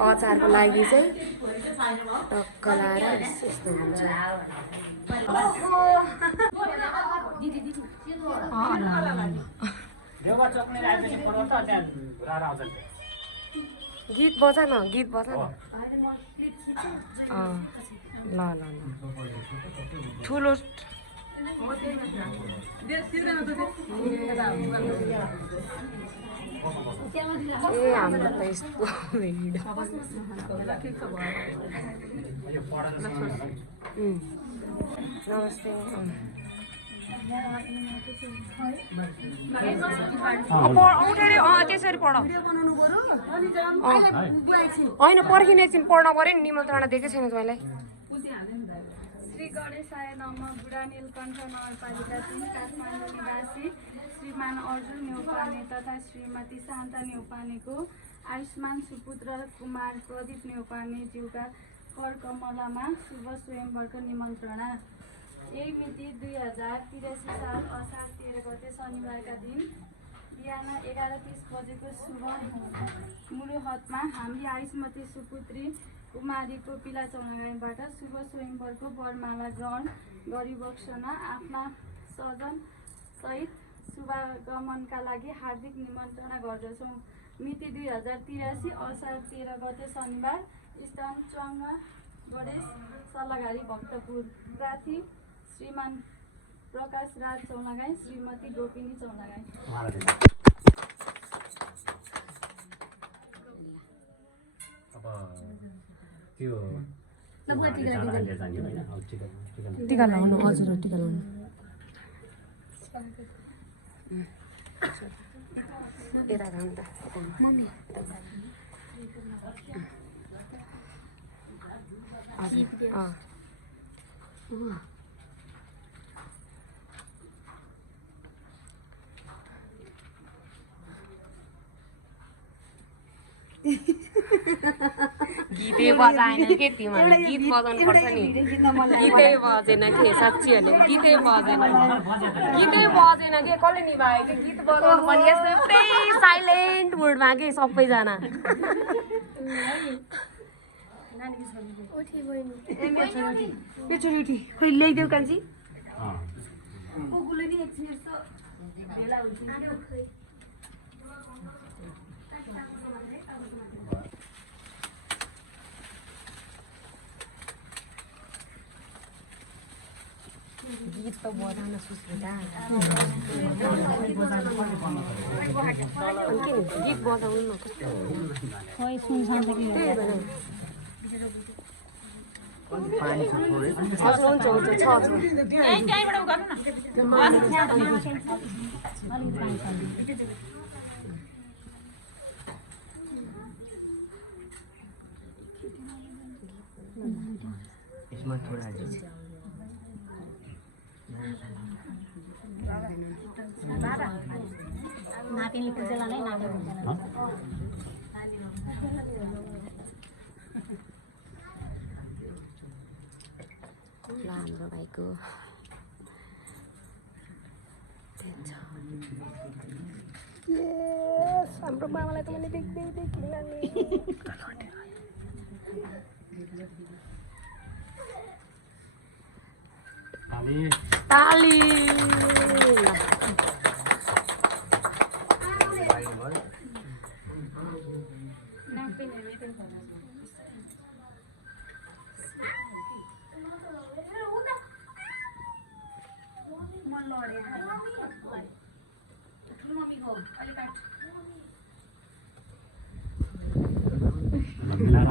अचारको लागि चाहिँ टक्क लाएर यस्तो हुन्छ। गीत बजा न, गीत बजा न। ल ल ल ठुलो ए हाम्रो त यस्तो भिड। नमस्ते। उठेर त्यसरी पढ होइन, पर्खिने एकछिन पढ्न पऱ्यो नि। निमन्त्रणा दिएकै छैन तपाईँलाई। श्री गणेशाय नमः। बुढा नीलकण्ठ नगरपालिका 3 काठमाडौँ निवासी श्रीमान अर्जुन न्यौपाने तथा श्रीमती शान्ता न्यौपानेको आयुष्मान सुपुत्र कुमार प्रदीप न्यौपाने ज्यूका करकमलामा शुभ स्वयंवरको निमन्त्रणा। यही मिति 2083 साल असार 13 गते शनिबारका दिन बिहान 11:30 बजेको शुभ मुहुर्तमा हाम्री आयुष्मती सुपुत्री कुमारीको पिला चौलागाईबाट शुभ स्वयंवरको वरमाला ग्रहण गरिबक्सन आफ्ना स्वजन सहित शुभागमनका लागि हार्दिक निमन्त्रणा गर्दछौँ। मिति 2083 असार 13 गते शनिबार। स्थान चङ्ग गणेश सल्लाहघारी भक्तपुर। प्रार्थी श्रीमान प्रकाश राज चौलागाई, श्रीमती गोपिनी चौलागाई। टिका लगाउनु, हजुर टिका लगाउनु। यता जाउँ त। हजुर गीतै बजाएन के तिमीले? गीत बजाउनु पर्छ नि। गीतै बजेन के साँच्ची भने? गीतै बजेन, गीतै बजेन के? कसले निभायो कि गीत बजाउनु पनि? यस्तै साइलेन्ट मोडमा के सबैजना। ल्याइदेऊ कान्छी। गीत त बजाउन सुस्मिता। गीत बजाउनु न कस्तो हजुर हुन्छ हुन्छ छ यसमा थोडा नातिनी पुजेला नै नाति हुन्छ ल हाम्रो भाइको हाम्रो मामालाई त मैले देख्दै देखिनँ नि। ताली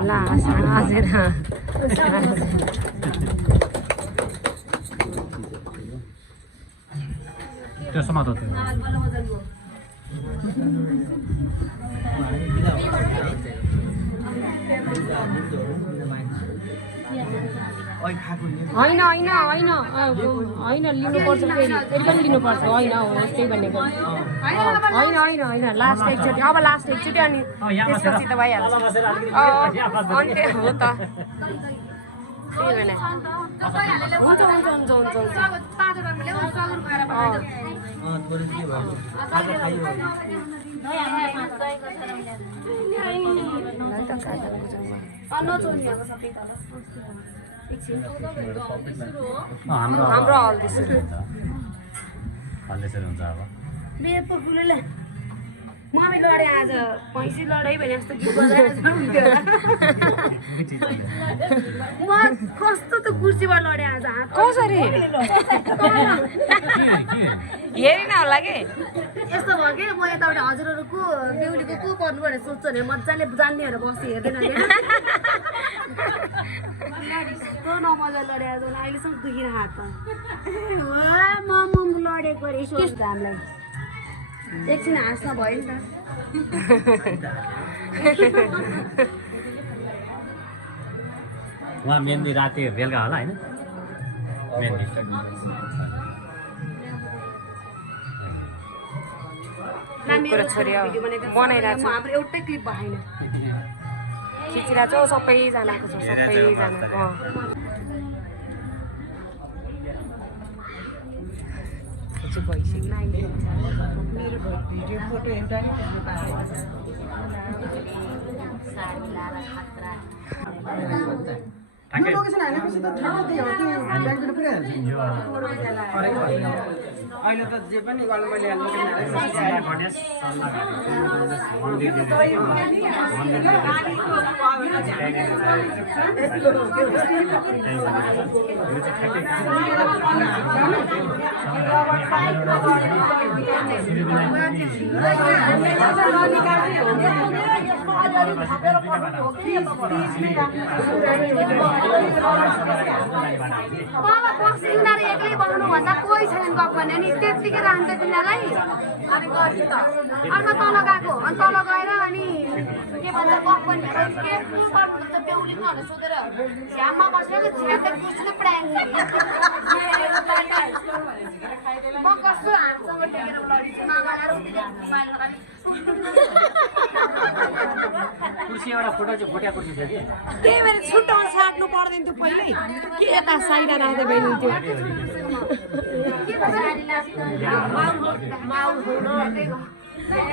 ला हजुर त्यो समातो थियो। होइन होइन होइन होइन लिनुपर्छ, फेरि पनि लिनुपर्छ। होइन हो त्यही भनेको। होइन होइन होइन लास्ट एकचोटि, अब लास्ट एकचोटि अनि त्यसपछि त भइहाल्छ। अनि हो त त्यही भने हुन्छ हुन्छ हुन्छ हुन्छ हुन्छ। हाम्रो हाम्रो हल्दैछ हल्दैछ हुन्छ अब मेरो पुर्कुले मम्मी लडे आज पैँसी लडै भने जस्तो गीत बजाएर म कस्तो त कुर्सीबाट लडे आज हात कसरी हेरिन होला कि यस्तो भयो कि म यताबाट हजुरहरूको बेहुलीको को पर्नु भनेर सोध्छु भने मजाले जान्नेहरू बस्छु हेर्दैन कस्तो नमजा लडे आज अहिलेसम्म दुखिन हातमा म लडेको रहेछु हामीलाई एकछिन हाँस्न भयो नि त उहाँ मेहन्दी राति बेलुका होला होइन मेहन्दी छोरी बनाइरहेको छ हाम्रो एउटै क्लिप भएन खिचिरहेको छ सबैजनाको छ सबैजनाको अहिले त जे पनि गर्नु मैले बाबा बक्सी उनीहरू एक्लै बनाउनु भन्दा कोही छैन गफ गर्ने अनि त्यत्तिकै रहन्छ तिनीहरूलाई अनि गर्छु त अनि तल गएको अनि तल गएर अनि के भन्छ गफ पनि के गर्नुहुन्छ बेहुलीको भनेर सोधेर झ्याममा बसेर झ्यामले कुर्सीले प्राङ म कस्तो हातसँग टेकेर लडिछु नगएर कुर्सी एउटा फोटो चाहिँ भोटिया कुर्सी थियो कि त्यही भएर छुट्टाउन साट्नु पर्दैन थियो पहिले के यता साइडा राख्दै बहिनी त्यो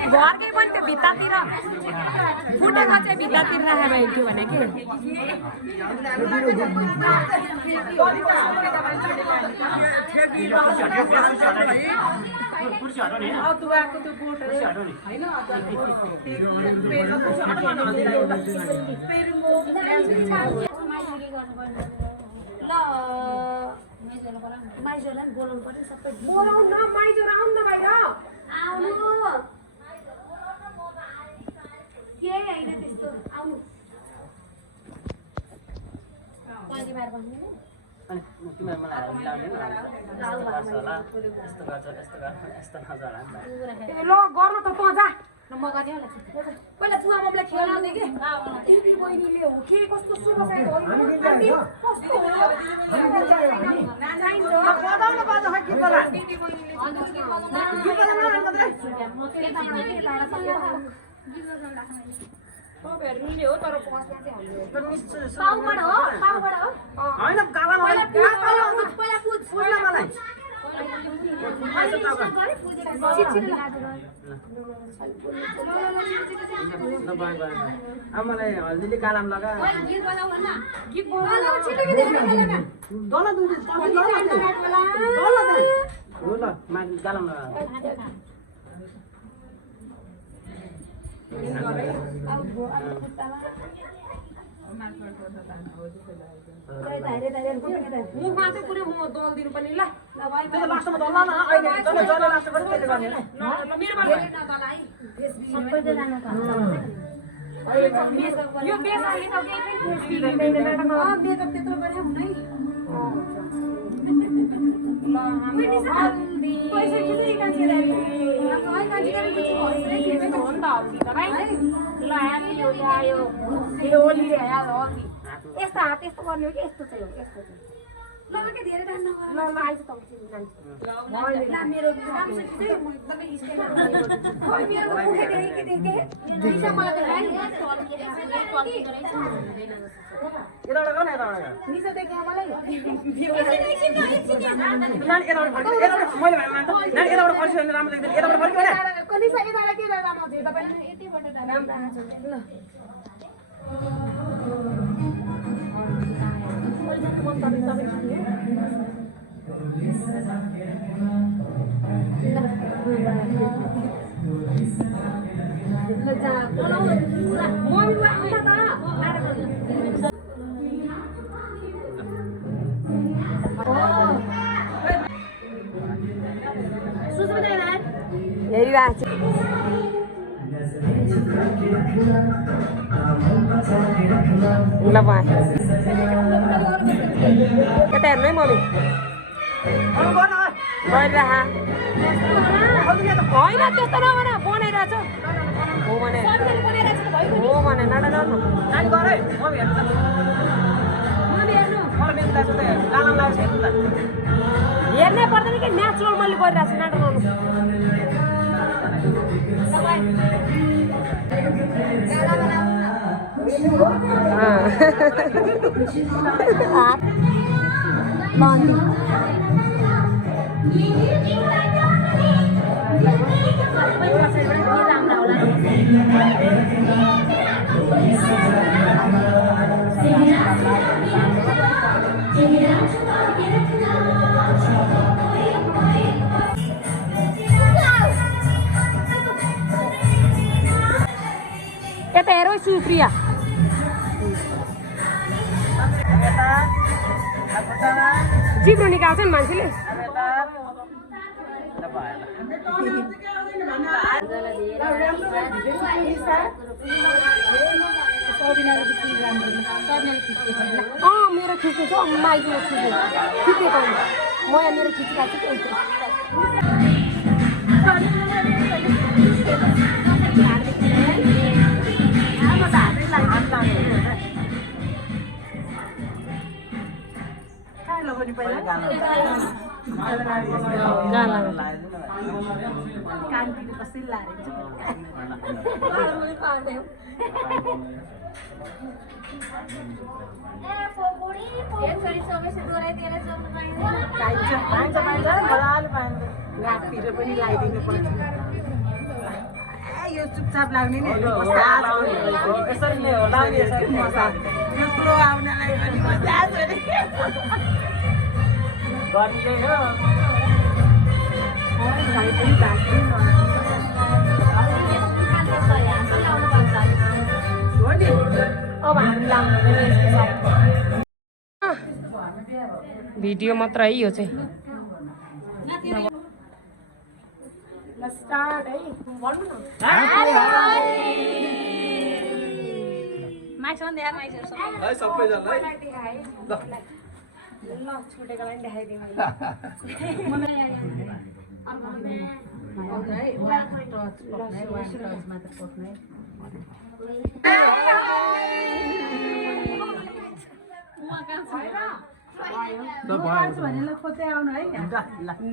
घरकै पनि त्यो भित्तातिर फुटेको चाहिँ भित्तातिर राखेर हिँड्थ्यो भने के कुर्सी हटाउने माइजोलाई बोलाउनु पर्यो सबै बोलाउनु न माइजोर आउनु न बाहिर आउनु केही होइन त्यस्तो आउनु परिवार भन्ने अनि तिमीहरू मलाई मिलाउने यस्तो गर्छ यस्तो गर्छ यस्तो नगर्छ होला नि त ल गर्नु त तँ जा म गरिहाल्छु पहिला बुवा मम्मीलाई खेलाउने कि दिदी बहिनीले हो के कस्तो सुरक्षित हो कस्तो हो बजाउन बाजा खै गीत बोला गीत तपाईँहरूले हो तर पस्दा चाहिँ हामीले पाउबाट हो पाउबाट हो होइन गालामा पहिला पुछ पुज्न मलाई अब मलाई हल्दीले कालाम लगा गालाम लगा मुखमा चाहिँ पुरै म दल दिनु पर्ने ल लास्टमा दल्ला न अहिले जसले जसले लास्ट गर्छ त्यसले गर्ने यो बेसाले त केही पनि मेकअप त्यत्रो गरे हुँदै पैसा खिच्दै कान्छीलाई यस्तो हात यस्तो गर्ने हो कि यस्तो चाहिँ हो यस्तो चाहिँ ल के धेरै टाइम नगर ल ल आइज त ला मेरो राम्रो चाहिँ म एकदमै स्टाइल खै मेरो पुगे देखे के दिशा मलाई देखाइ यताबाट गर्न यताबाट निशा देखे मलाई नानी यताबाट फर्क यताबाट मैले भने मान त नानी यताबाट फर्कियो भने राम्रो देख्दैन यताबाट फर्कियो भने कनिसा यताबाट के राम्रो छ तपाईले यतिबाट राम्रो आछ ल हेरिरहेको छु ल भाइ यता हेर्नु है मम्मी गरिरह होइन त्यस्तो नभन बनाइरहेछ हो भने नाडा नर्नु नानी गर है मम्मी हेर्नु त मलाई मेरो दाजु त लालाङ लाग्छ हेर्नु त हेर्नै पर्दैन कि नेचुरल मैले गरिरहेको छु नाटक गर्नु यता हेर सुप्रिया जिब्रो निकाल्छ नि मान्छेले मेरो खिच्नु छ माइजूमा खिचेको म यहाँ मेरो खिचिरहेको छु यो चुपचाप लाग्ने नि यसरी नै हो लाउने यसरी मसाज यत्रो आउनेलाई पनि मसाज गर्ने हो भाइ पनि भाग्दैन हो नि अब हामी लाउँदैन भिडियो मात्र है यो चाहिँ स्टार्ट है भन्नु न है सबैजनालाई ल छुटेकोलाई देखाइदिउँ ल भयो भने ल खोज्दै आउनु है ल